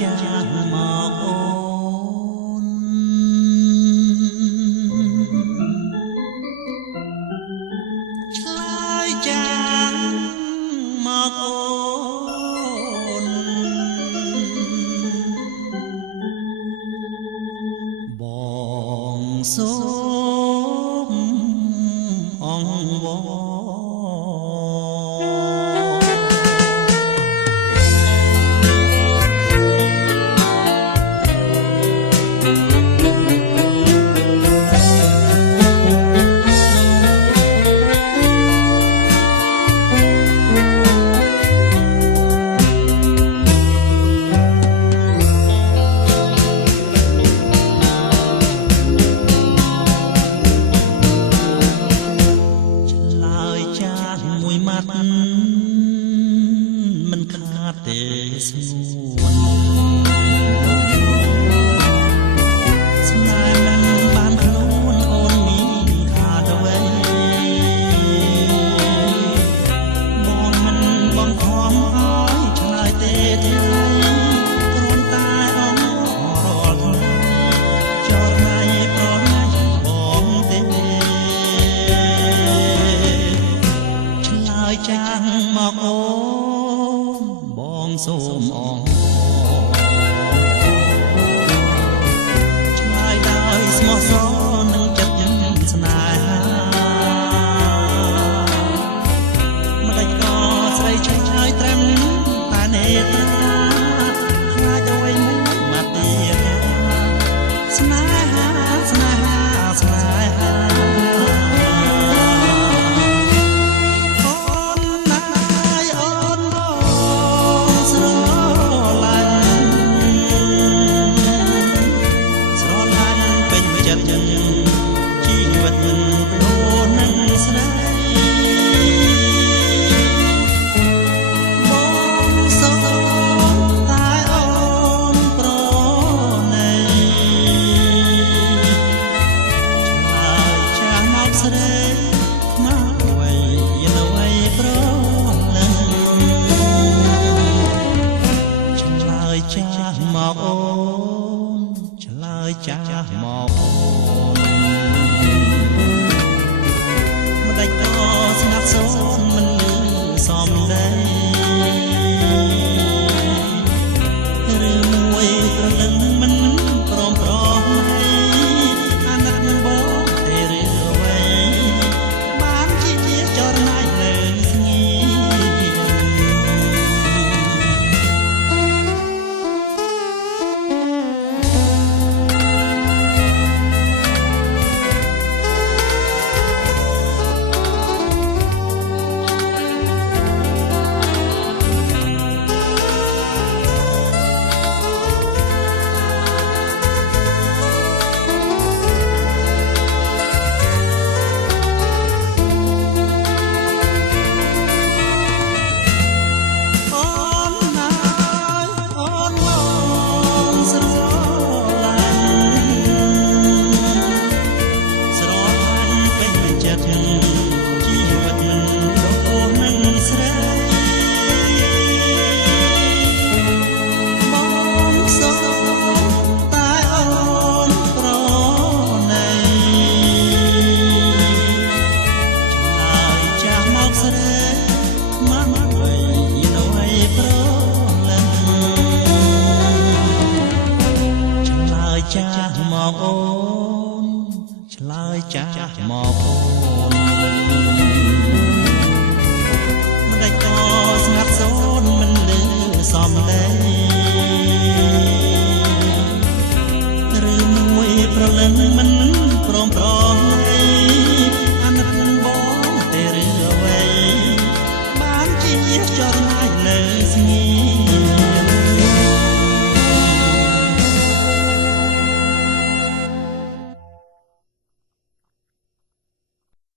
ចាស់មកអូនឆ្លើយចាស់មកអូនបងសូមអង្វរមិនខាតទេស្ងួនស្នេហ៍មិនបានខ្លួនអូនមានខាតអ្វីបងមិនបងខំឲ្យឆ្លើយទេថ្ងៃគ្រាន់តែអងរាល់ថ្ងៃចោលថ្ងៃប្រណាច់បងទេឆ្លើយចាំងមកអូបងសូមអងឆ្លើយដោយស្មោះសរនឹងចិត្តស្នេហាម្ដេចក៏ស្រីឆ្លើយត្រឹមតែនេត្រាខ្លាចអ្វីមកទៀតស្នេហាស្នេហាស្នេហាជីវិតមិនដូរនឹងស្រីបងសូមតែអូនប្រណីឆ្លើយចាស់មកស្រីមកអ្វីយល់អ្វីប្រលឹងឆ្លើយចាស់មកអូនឆ្លើយចាស់មកអូនម្ដេចក៏ស្ងាត់សូនមិនលឺសំដីឬមួយព្រលឹងមិនព្រមប្រហើយអាណិតនឹងបងទេឬអ្វីបានជាចរណៃលើស្ងៀម